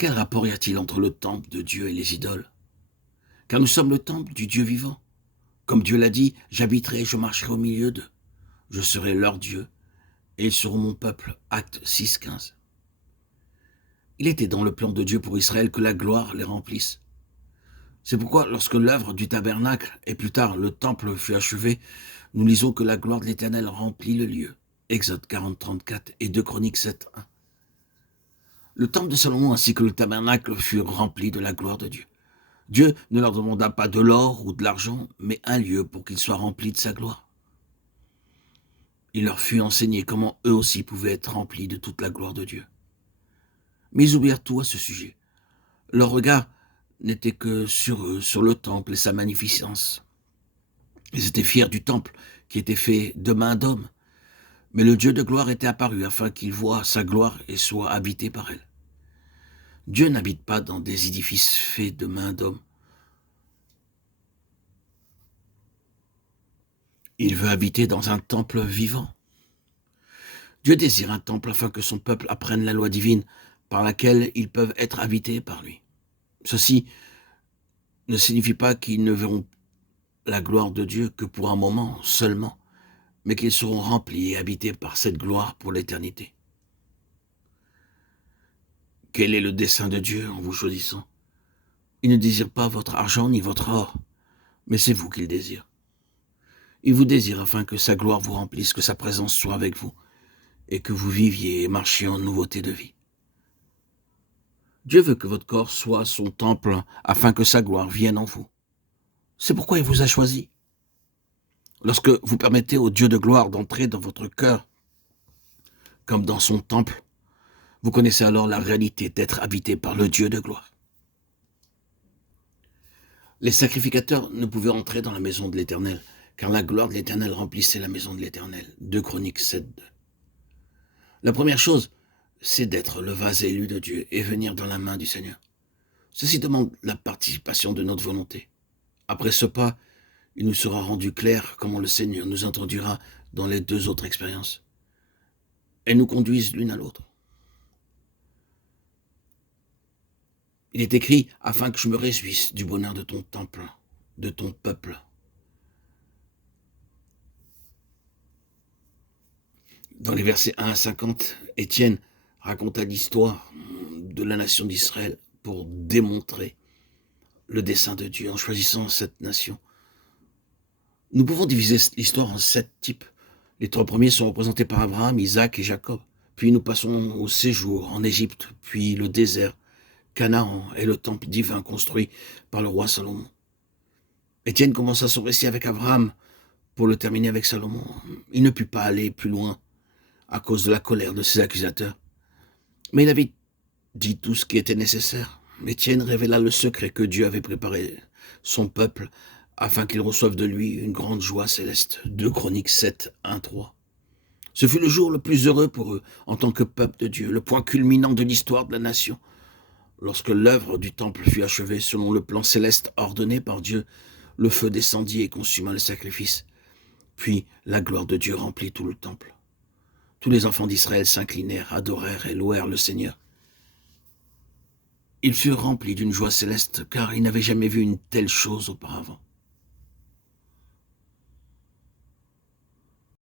Quel rapport y a-t-il entre le temple de Dieu et les idoles? Car nous sommes le temple du Dieu vivant. Comme Dieu l'a dit, j'habiterai et je marcherai au milieu d'eux. Je serai leur Dieu et ils seront mon peuple. Acte 6,15. Il était dans le plan de Dieu pour Israël que la gloire les remplisse. C'est pourquoi lorsque l'œuvre du tabernacle et plus tard le temple fut achevée, nous lisons que la gloire de l'Éternel remplit le lieu. Exode 40, 34 et 2 Chroniques 7, 1. Le temple de Salomon ainsi que le tabernacle furent remplis de la gloire de Dieu. Dieu ne leur demanda pas de l'or ou de l'argent, mais un lieu pour qu'ils soient remplis de sa gloire. Il leur fut enseigné comment eux aussi pouvaient être remplis de toute la gloire de Dieu. Mais ils oublièrent tout à ce sujet. Leur regard n'était que sur eux, sur le temple et sa magnificence. Ils étaient fiers du temple qui était fait de mains d'hommes. Mais le Dieu de gloire était apparu afin qu'ils voient sa gloire et soient habités par elle. Dieu n'habite pas dans des édifices faits de mains d'hommes. Il veut habiter dans un temple vivant. Dieu désire un temple afin que son peuple apprenne la loi divine par laquelle ils peuvent être habités par lui. Ceci ne signifie pas qu'ils ne verront la gloire de Dieu que pour un moment seulement, mais qu'ils seront remplis et habités par cette gloire pour l'éternité. Quel est le dessein de Dieu en vous choisissant? Il ne désire pas votre argent ni votre or, mais c'est vous qu'il désire. Il vous désire afin que sa gloire vous remplisse, que sa présence soit avec vous, et que vous viviez et marchiez en nouveauté de vie. Dieu veut que votre corps soit son temple afin que sa gloire vienne en vous. C'est pourquoi il vous a choisi. Lorsque vous permettez au Dieu de gloire d'entrer dans votre cœur, comme dans son temple, vous connaissez alors la réalité d'être habité par le Dieu de gloire. Les sacrificateurs ne pouvaient entrer dans la maison de l'Éternel, car la gloire de l'Éternel remplissait la maison de l'Éternel. 2 Chroniques 7, 2. La première chose, c'est d'être le vase élu de Dieu et venir dans la main du Seigneur. Ceci demande la participation de notre volonté. Après ce pas, il nous sera rendu clair comment le Seigneur nous introduira dans les deux autres expériences. Elles nous conduisent l'une à l'autre. Il est écrit « Afin que je me réjouisse du bonheur de ton temple, de ton peuple. » Dans les versets 1 à 50, Étienne raconta l'histoire de la nation d'Israël pour démontrer le dessein de Dieu en choisissant cette nation. Nous pouvons diviser l'histoire en 7 types. Les 3 premiers sont représentés par Abraham, Isaac et Jacob. Puis nous passons au séjour en Égypte, puis le désert, Canaan et le temple divin construit par le roi Salomon. Étienne commença son récit avec Abraham pour le terminer avec Salomon. Il ne put pas aller plus loin à cause de la colère de ses accusateurs. Mais il avait dit tout ce qui était nécessaire. Étienne révéla le secret que Dieu avait préparé son peuple afin qu'il reçoive de lui une grande joie céleste. 2 Chroniques 7, 1, 3. Ce fut le jour le plus heureux pour eux en tant que peuple de Dieu, le point culminant de l'histoire de la nation. Lorsque l'œuvre du temple fut achevée selon le plan céleste ordonné par Dieu, le feu descendit et consuma le sacrifice. Puis la gloire de Dieu remplit tout le temple. Tous les enfants d'Israël s'inclinèrent, adorèrent et louèrent le Seigneur. Ils furent remplis d'une joie céleste, car ils n'avaient jamais vu une telle chose auparavant.